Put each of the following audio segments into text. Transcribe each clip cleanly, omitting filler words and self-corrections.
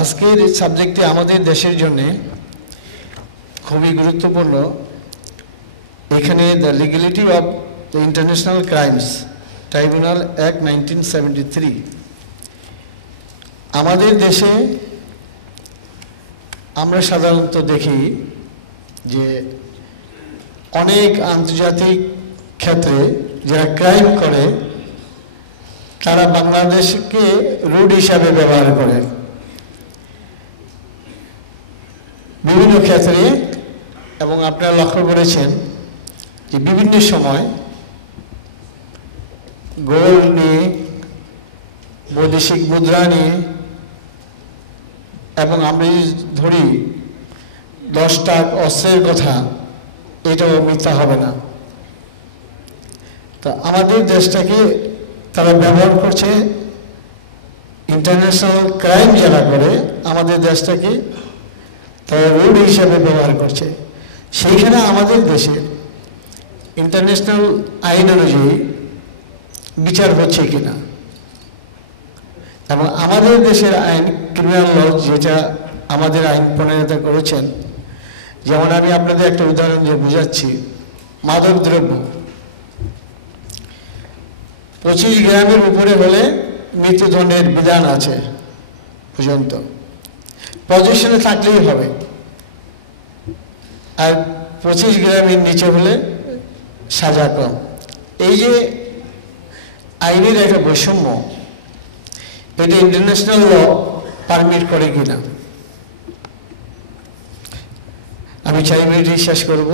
আজকের সাবজেক্টটি আমাদের দেশের জন্য খুবই গুরুত্বপূর্ণ। এখানে the legality of the international crimes tribunal act 1973। আমাদের দেশে আমরা সাধারণত দেখি যে অনেক আন্তর্জাতিক ক্ষেত্রে যারা ক্রাইম করে তারা বাংলাদেশকে রুট হিসাবে ব্যবহার করে বিভিন্ন ক্ষেত্রে, এবং আপনারা লক্ষ্য করেছেন যে বিভিন্ন সময় গোল্ড নিয়ে, বৈদেশিক মুদ্রা নিয়ে, এবং আমরা ধরি 10টা অস্ত্রের কথা, এটাও মিথ্যা হবে না। তো আমাদের দেশটাকে তারা ব্যবহার করছে, ইন্টারন্যাশনাল ক্রাইম যারা করে আমাদের দেশটাকে তারা রুট হিসাবে ব্যবহার করছে। সেইখানে আমাদের দেশে ইন্টারন্যাশনাল আইন অনুযায়ী বিচার হচ্ছে কিনা, এবং আমাদের দেশের আইন ক্রিমিনাল ল যেটা আমাদের আইন প্রণয়তা করেছেন, যেমন আমি আপনাদের একটা উদাহরণ দিয়ে বুঝাচ্ছি। মাদক দ্রব্য 25 গ্রামের উপরে হলে মৃত্যুদণ্ডের বিধান আছে পর্যন্ত, পজিশনে থাকলেই হবে, আর 25 গ্রামের নিচে হলে সাজা কম। এই যে আইনের একটা বৈষম্য, এটা ইন্টারন্যাশনাল ল পারমিট করে কিনা। আমি 4 মিনিট শেষ করব।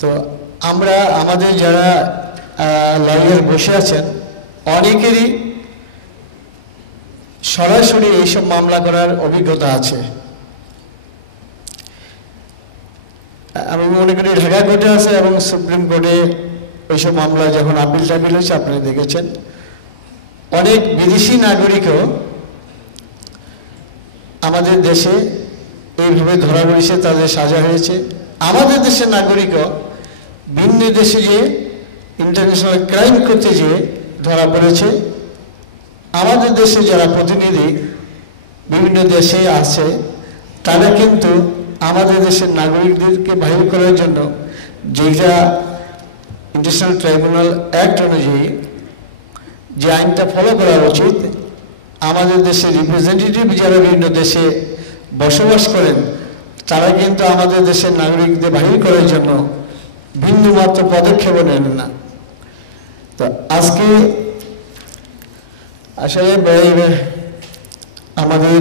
তো আমরা আমাদের যারা লয়ার বসে আছেন অনেকেরই সরাসরি এইসব মামলা করার অভিজ্ঞতা আছে। আমি মনে করি ঢাকা কোর্টে আছে এবং সুপ্রিম কোর্টে ওইসব মামলা যখন আপিল টাপিল হয়েছে আপনারা দেখেছেন। অনেক বিদেশি নাগরিকও আমাদের দেশে এইভাবে ধরা পড়েছে, তাদের সাজা হয়েছে। আমাদের দেশের নাগরিকও ভিন্ন দেশে যে ইন্টারন্যাশনাল ক্রাইম করতে যেয়ে ধরা পড়েছে। আমাদের দেশে যারা প্রতিনিধি বিভিন্ন দেশে আছে তারা কিন্তু আমাদের দেশের নাগরিকদেরকে বাহির করার জন্য যেটা ইন্টারন্যাশনাল ট্রাইব্যুনাল অ্যাক্ট অনুযায়ী যে আইনটা ফলো করা উচিত, আমাদের দেশের রিপ্রেজেন্টেটিভ যারা বিভিন্ন দেশে বসবাস করেন তারা কিন্তু আমাদের দেশের নাগরিকদের বাহির করার জন্য বিন্দুমাত্র পদক্ষেপও নেন না। তো আজকে আসলে আমাদের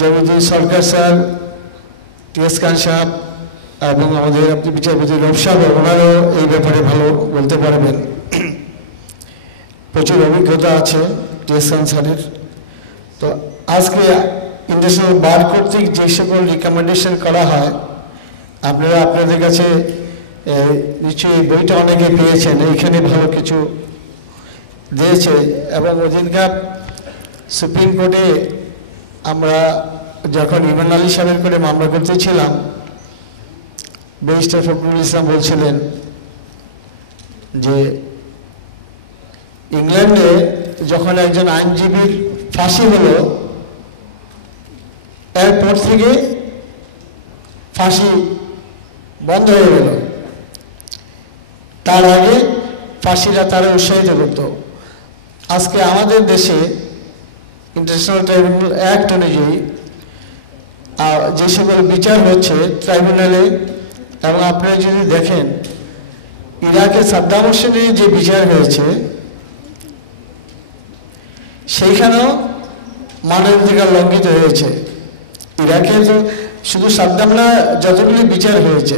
জগদীশ সরকার স্যার, টিএস খান সাহেব এবং আমাদের বিচারপতি রব সাহেব, ওনারাও এই ব্যাপারে ভালো বলতে পারবেন। প্রচুর অভিজ্ঞতা আছে টিএস খান স্যারের। তো আজকে ইন্টারন্যাশনাল বার কর্তৃক যে সকল রিকমেন্ডেশন করা হয়, আপনারা আপনাদের কাছে নিশ্চয়ই বইটা অনেকে পেয়েছেন, এইখানে ভালো কিছু দিয়েছে। এবং ওদিনকার সুপ্রিম কোর্টে আমরা যখন ইমান আলী সাহেবের করে মামলা করতেছিলাম, ব্যারিস্টার ফখরুল ইসলাম বলছিলেন যে ইংল্যান্ডে যখন একজন আইনজীবীর ফাঁসি হলো, এরপর থেকে ফাঁসি বন্ধ হয়ে গেল। তার আগে ফাঁসিরা তারা উৎসাহিত করত। আজকে আমাদের দেশে ইন্টারন্যাশনাল ট্রাইব্যুনাল অ্যাক্ট অনুযায়ী যে সকল বিচার হচ্ছে ট্রাইব্যুনালে, এবং আপনারা যদি দেখেন ইরাকে সাদ্দাম হোসেনের যে বিচার হয়েছে সেইখানেও মানবাধিকার লঙ্ঘিত হয়েছে। ইরাকে তো শুধু সাদ্দাম না, যতগুলি বিচার হয়েছে